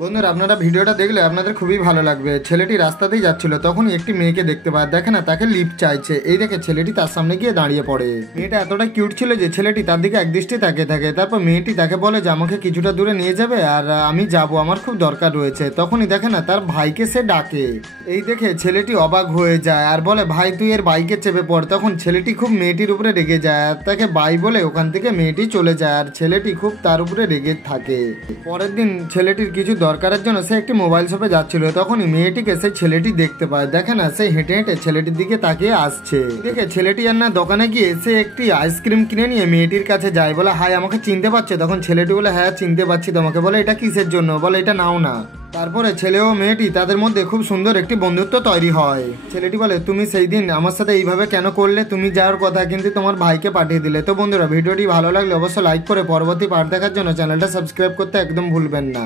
বন্ধুরা, আপনারা ভিডিওটা দেখলে আপনাদের খুবই ভালো লাগবে। ছেলেটি রাস্তাতেই যাচ্ছিল, তখনই একটি মেয়েকে দেখতে পায়। দেখে না, তাকে লিফট চাইছে। এই দেখে ছেলেটি তার সামনে গিয়ে দাঁড়িয়ে পড়ে। মেয়েটা এতটা কিউট ছিল যে ছেলেটি তার দিকে একদৃষ্টি তাকিয়ে থাকে। তারপর মেয়েটি তাকে বলে যে আমাকে কিছুটা দূরে নিয়ে যাবে, আর আমি যাব, আমার খুব দরকার রয়েছে। তখনই দেখে না, তার ভাইকে সে ডাকে। এই দেখে ছেলেটি অবাক হয়ে যায় আর বলে, ভাই তুই এর বাইকে চেপে পড়। তখন ছেলেটি খুব মেয়েটির উপরে রেগে যায় আর তাকে বাই বলে ওখান থেকে মেয়েটি চলে যায়। আর ছেলেটি খুব তার উপরে রেগে থাকে। পরের দিন ছেলেটির কিছু দরকারের জন্য সে একটি মোবাইল শপে যাচ্ছিল। তখনই মেয়েটিকে সেই ছেলেটি দেখতে পায়। দেখে না, সে হেঁটে হেঁটে ছেলেটির দিকে তাকিয়ে আসছে। দেখে ছেলেটি আর না দোকানে গিয়ে সে একটি আইসক্রিম কিনে নিয়ে মেয়েটির কাছে যায়। বলে, হাই আমাকে চিনতে পারছো? তখন ছেলেটি বলে, হ্যাঁ চিনতে পারছি তোমাকে। বলে, এটা কিসের জন্য? বলে, এটা নাও না। তারপরে ছেলে ও মেয়েটি তাদের মধ্যে খুব সুন্দর একটি বন্ধুত্ব তৈরি হয়। ছেলেটি বলে, তুমি সেই দিন আমার সাথে এইভাবে কেন করলে? তুমি যাওয়ার কথা কিন্তু তোমার ভাইকে পাঠিয়ে দিলে। তো বন্ধুরা, ভিডিওটি ভালো লাগলে অবশ্যই লাইক করে পরবর্তী পার্ট দেখার জন্য চ্যানেলটা সাবস্ক্রাইব করতে একদম ভুলবেন না।